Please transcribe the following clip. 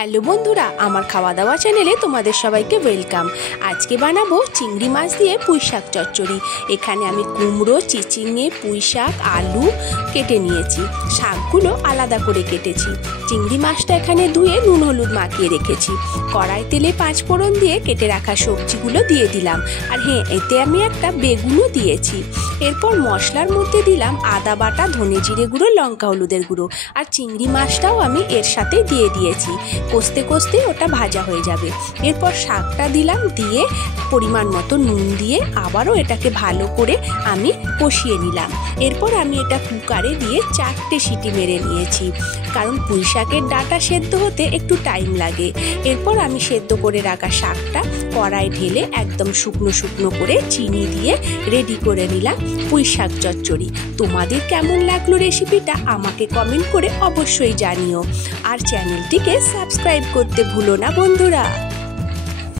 Hello বন্ধুরা, আমার খাওয়া দাওয়া চ্যানেলে তোমাদের সবাইকে ওয়েলকাম। আজকে বানাবো চিংড়ি মাছ দিয়ে পুঁই শাক চচ্চড়ি। এখানে আমি কুমড়ো, চিচিঙে, পুঁই শাক, আলু কেটে নিয়েছি। শাকগুলো আলাদা করে কেটেছি। চিংড়ি মাছটা এখানে ধুয়ে নুন হলুদ মাখিয়ে রেখেছি। কড়াই তেলে 5 ফোড়ন দিয়ে কেটে রাখা সবজিগুলো দিয়ে দিলাম। আর হ্যাঁ, এতে আমি একটা বেগুনও দিয়েছি। এরপর মশলার মধ্যে দিলাম আদা বাটা, ধনে জিরে গুঁড়ো, লঙ্কা হলুদের গুঁড়ো আর চিংড়ি মাছটাও আমি এর সাথে দিয়ে দিয়েছি। কষতে কষতে ওটা ভাজা হয়ে যাবে। এরপর শাকটা দিলাম, দিয়ে পরিমাণ মতো নুন দিয়ে আবারও এটাকে ভালো করে আমি কষিয়ে নিলাম। এরপর আমি এটা কুকারে দিয়ে 4টে সিটি মেরে নিয়েছি, কারণ পুঁই শাকের ডাঁটা সেদ্ধ হতে একটু টাইম লাগে। এরপর আমি সেদ্ধ করে রাখা শাকটা কড়াই ঢেলে একদম শুকনো শুকনো করে চিনি দিয়ে রেডি করে নিলাম পুঁই শাক চচ্চড়ি। তোমাদের কেমন লাগলো রেসিপিটা আমাকে কমেন্ট করে অবশ্যই জানিও। আর চ্যানেলটিকে সাবস্ক্রাইব করতে ভুলো না বন্ধুরা।